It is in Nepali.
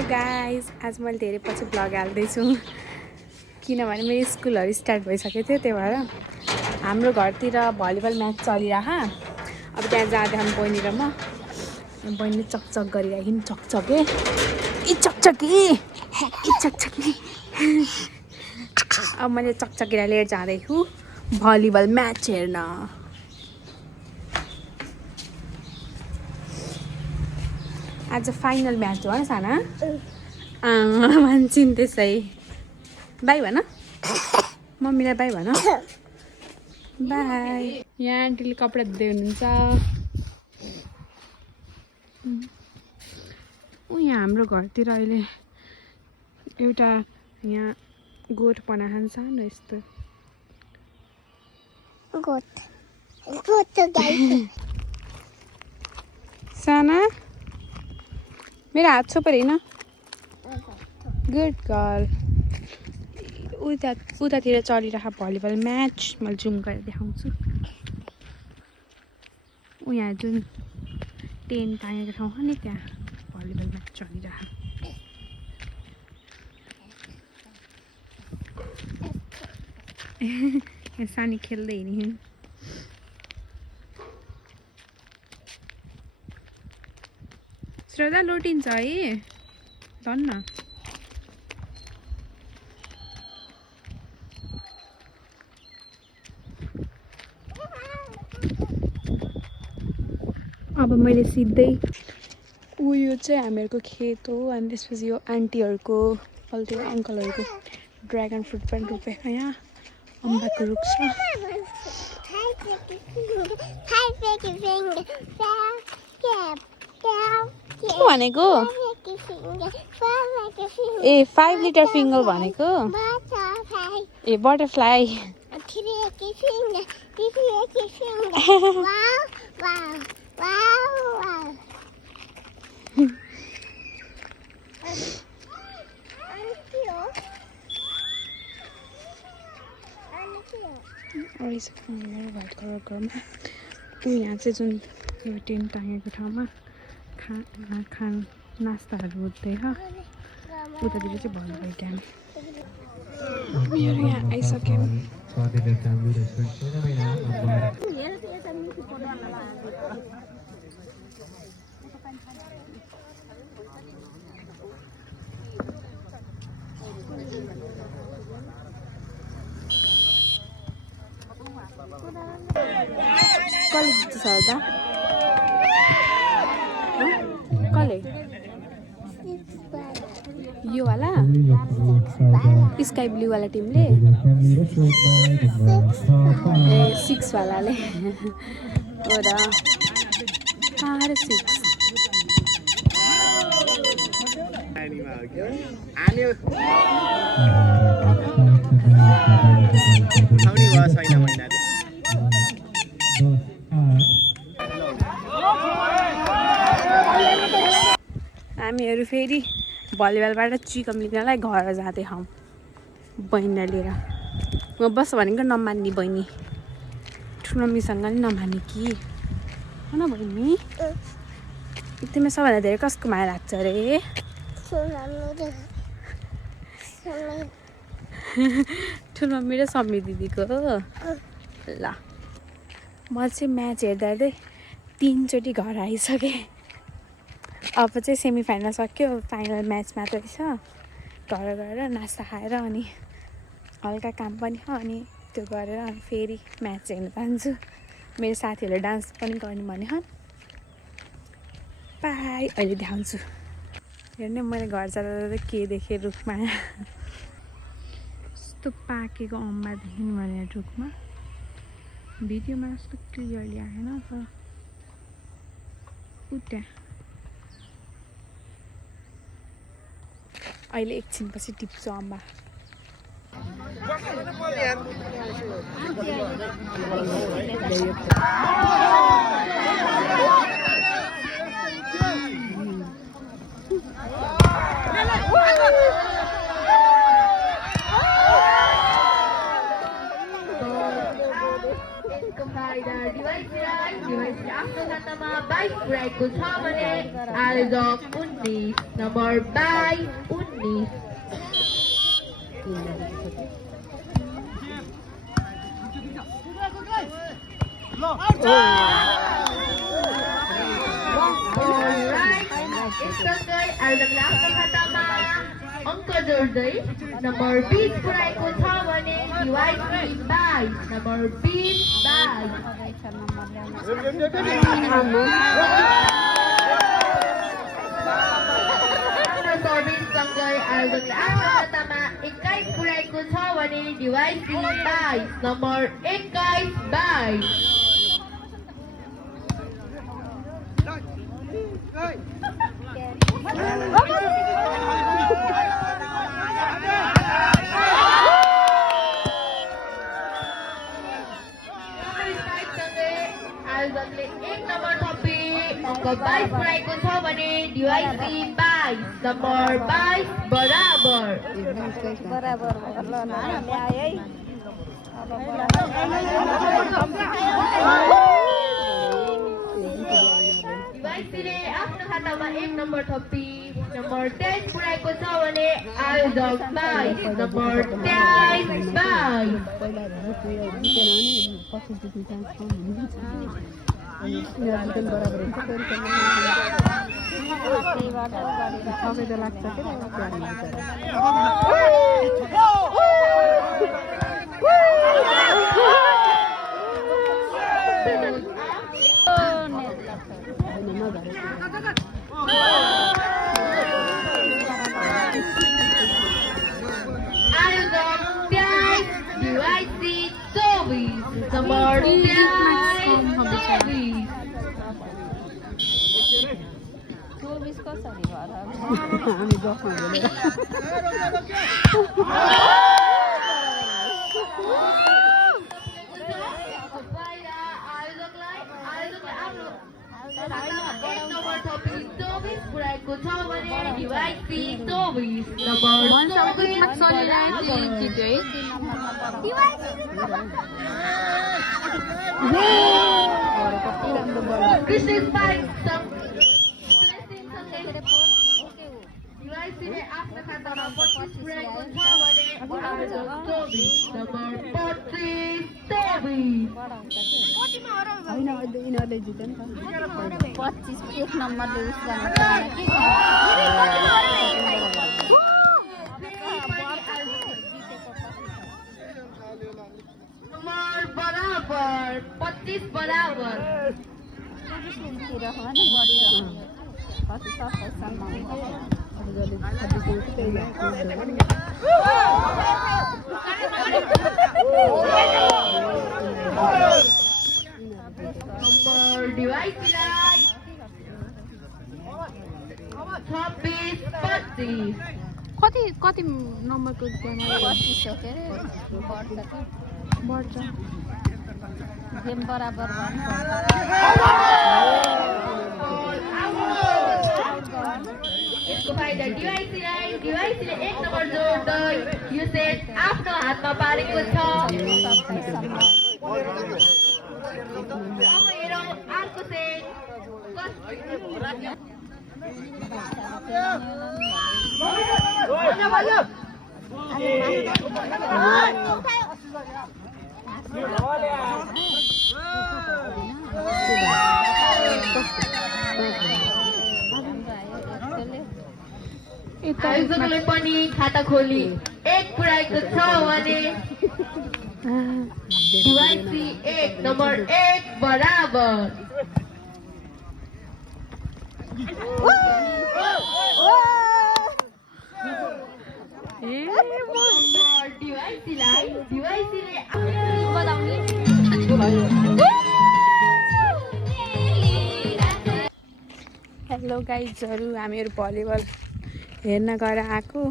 हेलो गाइज, आज मैले धेरै पछि ब्लग हाल्दैछु किनभने मेरो स्कुलहरू स्टार्ट भइसकेको थियो। त्यही भएर हाम्रो घरतिर भलिबल म्याच चलिरह। अब त्यहाँ जाँदा हामी बहिनी र म बहिनी चकचक गरिरहेको नि चकचके इ चकचकी अब मैले चकचकीलाई लिएर जाँदैछु भलिबल म्याच हेर्न। आज फाइनल म्याच हो साना मान्छे त्यसै बाई भन मम्मीलाई बाई भन बाई। यहाँ आन्टीले कपडा धुँदै हुनुहुन्छ। यहाँ हाम्रो घरतिर अहिले एउटा यहाँ गोठ बनाएको सानो यस्तो साना मेरो हात छोपेर होइन। Good girl. उतातिर चलिरहेको भलिबल म्याच मैले जुम गरेर देखाउँछु। यहाँ जुन टेन्ट टाँगेको ठाउँ छ नि त्यहाँ भलिबल म्याच चलिरहेको। यहाँ सानी खेल्दै हिँड्यो। श्रद्धा लोटिन्छ है धन्न। अब मैले सिधै यो चाहिँ हामीहरूको खेत हो अनि त्यसपछि यो आन्टीहरूको अलतिर अङ्कलहरूको ड्र्यागन फ्रुट पनि रोपेको। यहाँ अम्बाको रुख छ। के भनेको ए 5 लिटर फिङ्गर भनेको ए बटरफ्लाई। व्हाइट कलर घरमा यहाँ चाहिँ जुन यो टेन्ट टाँगेको ठाउँमा नास्ताहरू हुँदैछ। उतातिर चाहिँ भलिबल ड्याम। हामीहरू यहाँ आइसक्यौँ। कसले जित्छ सर्दा कसले यो वाला स्काई ब्लू वाला टिमले ए 6 वालाले हो र 6 हामीहरू फेरि भलिबलबाट चिकन लिनलाई घर जाँदै हौँ बहिनीलाई लिएर। म बस भनेको नमान्ने बहिनी ठुलो मम्मीसँग नि नमान्ने कि होइन बहिनी। तिमी सबैभन्दा धेरै कसको माया लाग्छ अरे? ठुलो मम्मी र सम्मी दिदीको। ल म चाहिँ म्याच हेर्दा हेर्दै 3 चोटि घर आइसकेँ। अब चाहिँ सेमी फाइनल सक्यो, फाइनल म्याच मात्रै छ। घर गएर नास्ता खाएर अनि हल्का काम पनि छ अनि त्यो गरेर अनि फेरि म्याच हेर्न जान्छु। मेरो साथीहरूले डान्स पनि गर्ने भने बाई अहिले देखाउँछु। हेर्ने मैले घर जाँदा के देखेँ रुखमा यस्तो पाकेको अम्बा देख्नु भने रुखमा भिडियोमा जस्तो क्लियरली आएन तर उता अहिले एकछिनपछि टिप्छु अम्बा। आफ्नो खातामा 22 पुर्याएको छ भने आयोजक 19 नम्बर 22 19 सँगै आयोजकले आफ्नो खातामा अङ्क जोड्दै नम्बर 20 पुर्याएको छ भने डिवाइसी 22 नम्बर 20 सर्भिस सँगै आयोजकले आफ्नो खातामा 21 पुर्याएको छ भने डिवाइसी 22 नम्बर 21 22 आयोजकले 1 नम्बर थपी अङ्क 22 पुर्याएको छ भने डिवाइसी 22 नम्बर 22 बराबर डिवाइसीले आफ्नो खातामा 1 नम्बर थपी नम्बर 23 पुर्याएको छ भने आयोजक 22 नम्बर 23 आयोजक 23 डिवाइसी 24 नम्बर 23 कसरी भएर हामी गफमा बोलेर पुऱ्याएको छ भने डिवाइसी 24 नम्बर डिवाइसीले आफ्नो खातामा 25 पुऱ्याएको छ भने आयोजक 24 नम्बर 25 होइन यिनीहरूले जित्यो नि त 25 एक नम्बरले उस गर्न नम्बर बराबर 25 बराबर नम्बर डिवाइसीलाई 26 25 कति नम्बरको 25 हो के बढ्छ गेम बराबर यसको फाइदा डिवाइसीले 1 नम्बर जोड्दै यो सेट आफ्नो हातमा पारेको छ। अब हेरौँ अर्को सेट आयोजकले पनि खाता खोली 1 पुऱ्याएको छ भने डिवाइसी 1 नम्बर 1 बराबर डिवाइसीले हेलो गाइजहरू हामीहरू भलिबल हेर्न गएर आएको